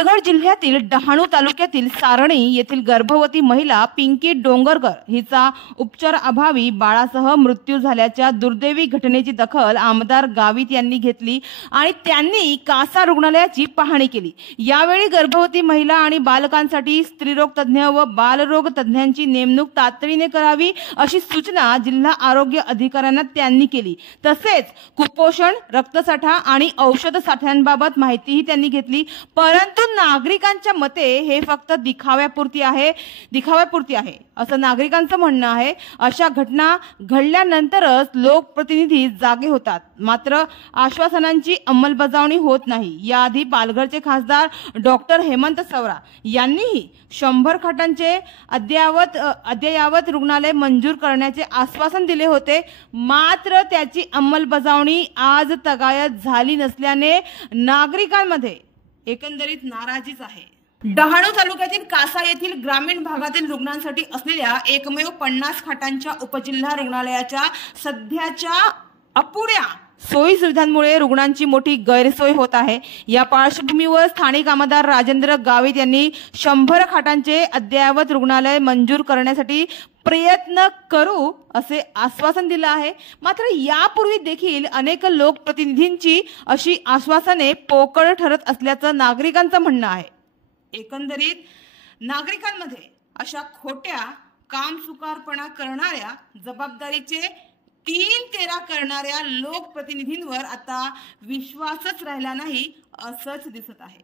पालघर जिल्ह्यातील डहाणू तालुक्यातील सारणी येथील गर्भवती महिला पिंकी डोंगरकर हिचा उपचाराअभावी बाळासह मृत्यू झाल्याच्या दुर्दैवी घटनेची दखल आमदार गावित यांनी घेतली आणि त्यांनी कासा रुग्णालयाची पाहणी केली। यावेळी गर्भवती महिला आणि बालकांसाठी स्त्रीरोग तज्ञ व बालरोग तज्ञांची नेमणूक तातडीने करावी अशी सूचना जिल्हा आरोग्य अधिकाऱ्यांना त्यांनी केली। तसेच कुपोषण, रक्तसाठा आणि औषध साठ्यांबाबत माहितीही त्यांनी घेतली। परंतु नागरिकांच्या मते हे फक्त दिखाव्यापुरती आहे असं नागरिकांचं म्हणणं आहे। अशा घटना घडल्यानंतरच लोकप्रतिनिधी जागे होतात, मात्र आश्वासनांची अंमलबजावणी होत नाही। याआधी पालघरचे खासदार डॉक्टर हेमंत सवरा यांनीही 100 खाटांचे अद्ययावत रुग्णालय मंजूर करण्याचे आश्वासन दिले होते, मात्र त्याची अंमलबजावणी आज तगायत झाली नसल्याने नागरिकांमध्ये एकंदरीत नाराजीच आहे। डहाणू तालुक्यातील कासा येथील ग्रामीण भागातील रुग्णांसाठी असलेल्या एकमेव 50 खाटांच्या उपजिल्हा रुग्णालयाच्या सध्याच्या अपुऱ्या सोयी सुविधांमुळे रुग्णांची मोठी गैरसोय होत आहे। या पार्श्वभूमीवर स्थानिक आमदार राजेंद्र गावित यांनी 100 खाटांचे अद्ययावत रुग्णालय मंजूर करण्यासाठी प्रयत्न करू असे आश्वासन दिले आहे। मात्र यापूर्वी देखील अनेक लोकप्रतिनिधींची अशी आश्वासने पोकळ ठरत असल्याचं नागरिकांचं म्हणणं आहे। एकंदरीत नागरिकांमध्ये अशा खोट्या कामचुकारपणा करणाऱ्या, जबाबदारीचे 3-13 करणाऱ्या लोकप्रतिनिधींवर आता विश्वासच राहिला नाही असंच दिसत आहे।